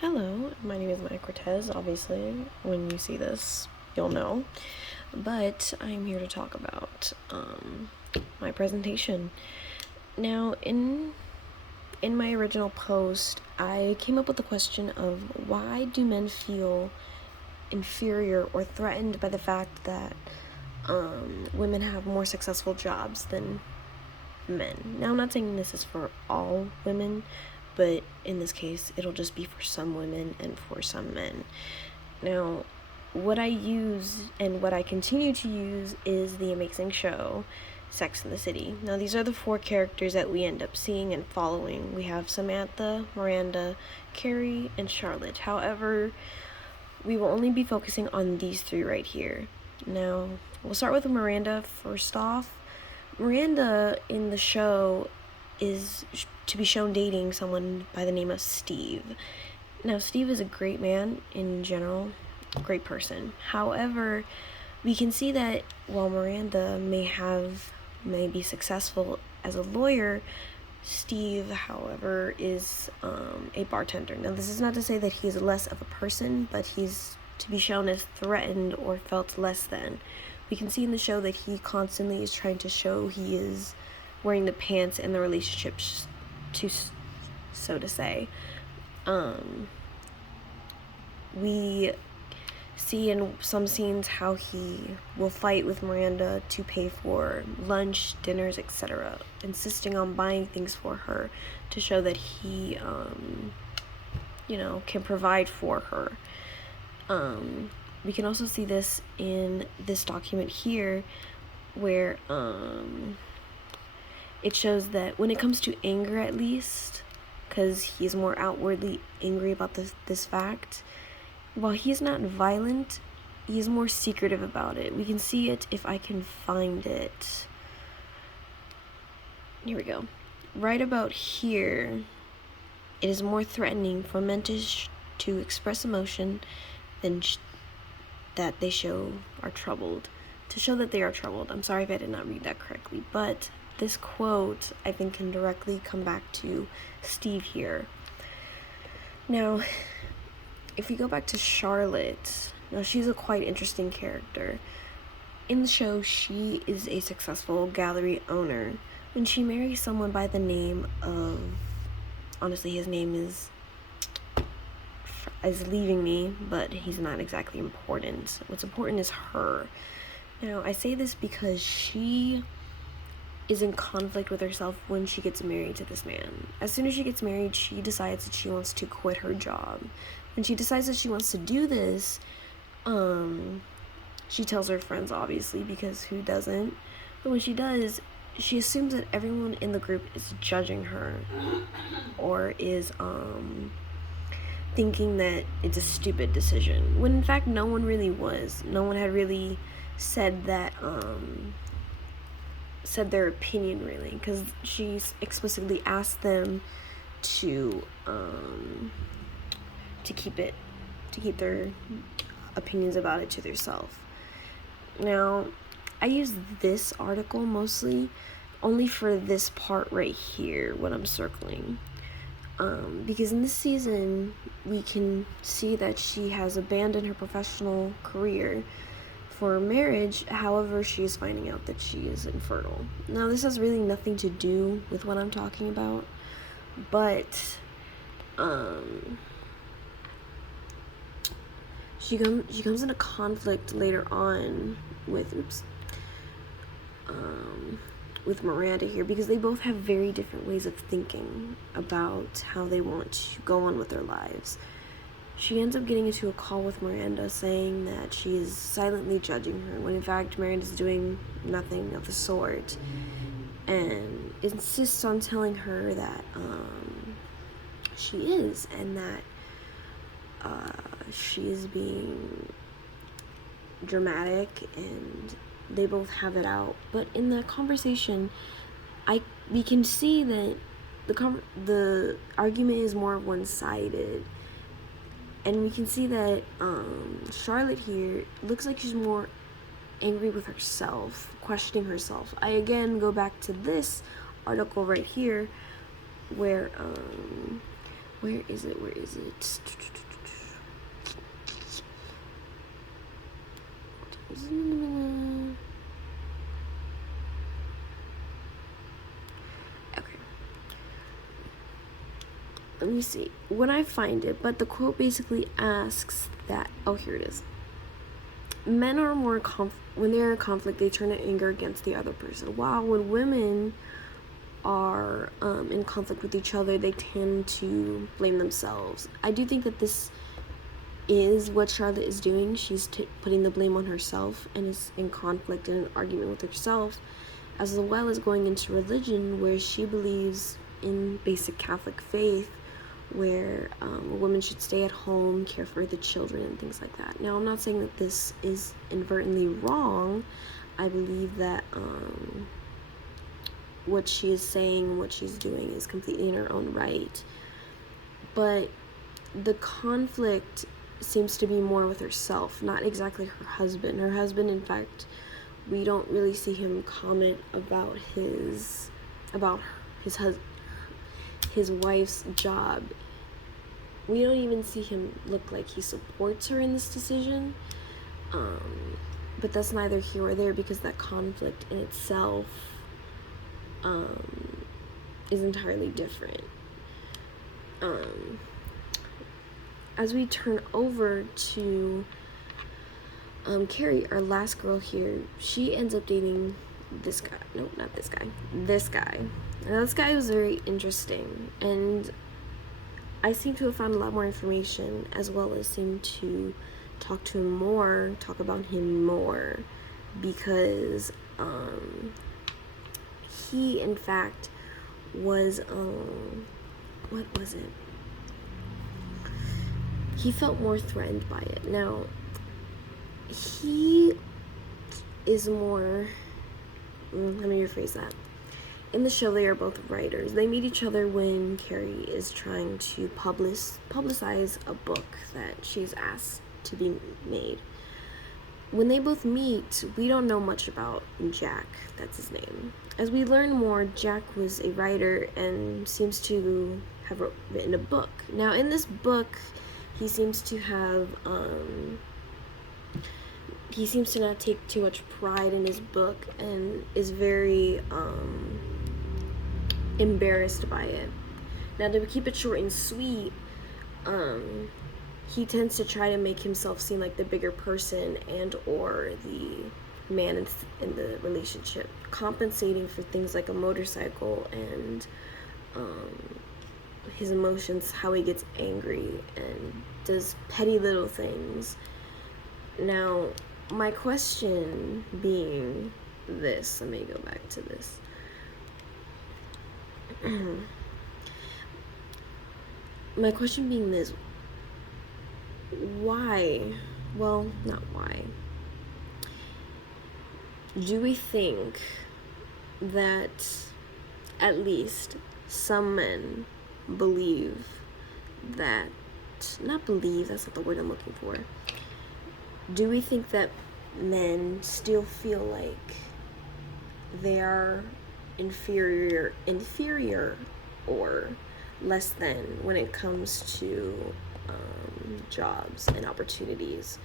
Hello, my name is Maya Cortez. Obviously, when you see this, you'll know. But I'm here to talk about my presentation. Now, in my original post, I came up with the question of why do men feel inferior or threatened by the fact that women have more successful jobs than men. Now, I'm not saying this is for all women, but in this case, it'll just be for some women and for some men. Now, what I use and what I continue to use is the amazing show Sex and the City. Now, these are the four characters that we end up seeing and following. We have Samantha, Miranda, Carrie, and Charlotte. However, we will only be focusing on these three right here. Now, we'll start with Miranda first off. Miranda in the show is to be shown dating someone by the name of Steve. Now, Steve is a great man in general, great person. However, we can see that while Miranda may be successful as a lawyer, Steve, however, is a bartender. Now, this is not to say that he's less of a person, but he's to be shown as threatened or felt less than. We can see in the show that he constantly is trying to show he is wearing the pants in the relationship, so to say. We see in some scenes how he will fight with Miranda to pay for lunch, dinners, etc., insisting on buying things for her to show that he, can provide for her. We can also see this in this document here where it shows that when it comes to anger, at least, because he's more outwardly angry about this fact, while he's not violent, he's more secretive about it. We can see it if I can find it. Here we go. Right about here, it is more threatening for men to express emotion than that they are troubled. To show that they are troubled. I'm sorry if I did not read that correctly, but this quote, I think, can directly come back to Steve here. Now, if we go back to Charlotte, now she's a quite interesting character. In the show, she is a successful gallery owner. When she marries someone by the name of, honestly, his name is leaving me, but he's not exactly important. What's important is her. Now, I say this because she is in conflict with herself when she gets married to this man. As soon as she gets married, she decides that she wants to quit her job. When she decides that she wants to do this, she tells her friends, obviously, because who doesn't? But when she does, she assumes that everyone in the group is judging her or is thinking that it's a stupid decision, when in fact no one really was. No one had really said that said their opinion, really, because she explicitly asked them to keep their opinions about it to themselves. Now, I use this article mostly only for this part right here, what I'm circling. Because in this season, we can see that she has abandoned her professional career for marriage. However, she is finding out that she is infertile. Now, this has really nothing to do with what I'm talking about, but she comes into conflict later on with Miranda here, because they both have very different ways of thinking about how they want to go on with their lives. She ends up getting into a call with Miranda saying that she is silently judging her, when in fact Miranda's doing nothing of the sort, and insists on telling her that she is, and that she is being dramatic, and they both have it out. But in the conversation, we can see that the argument is more one-sided, and we can see that Charlotte here looks like she's more angry with herself, questioning herself. I again go back to this article right here, where Where is it? Where is it? Okay. Let me see when I find it, but the quote basically asks that, oh, here it is. Men are more when they're in conflict, they turn to anger against the other person, while when women are in conflict with each other, they tend to blame themselves. I do think that this is what Charlotte is doing. She's putting the blame on herself and is in conflict and an argument with herself, as well as going into religion, where she believes in basic Catholic faith, where a woman should stay at home, care for the children, and things like that. Now, I'm not saying that this is inadvertently wrong. I believe that what she is saying, what she's doing is completely in her own right. But the conflict seems to be more with herself, not exactly her husband. Her husband, in fact, we don't really see him comment about his wife's job. We don't even see him look like he supports her in this decision. But that's neither here or there, because that conflict in itself is entirely different. As we turn over to Carrie, our last girl here, she ends up dating this guy. No, not this guy. This guy. Now, this guy was very interesting, and I seem to have found a lot more information, as well as seem to talk about him more, because he, in fact, was, what was it? He felt more threatened by it. Now, he is more, let me rephrase that. In the show, they are both writers. They meet each other when Carrie is trying to publicize a book that she's asked to be made. When they both meet, we don't know much about Jack, that's his name. As we learn more, Jack was a writer and seems to have written a book. Now, in this book, he seems to have, he seems to not take too much pride in his book and is very, embarrassed by it. Now, to keep it short and sweet, he tends to try to make himself seem like the bigger person and or the man in the relationship, compensating for things like a motorcycle and his emotions, how he gets angry and does petty little things. Now, my question being this, let me go back to this. My question being this: why? Well, not why. Do we think that at least some men believe that, not believe, that's not the word I'm looking for. Do we think that men still feel like they are inferior or less than when it comes to jobs and opportunities?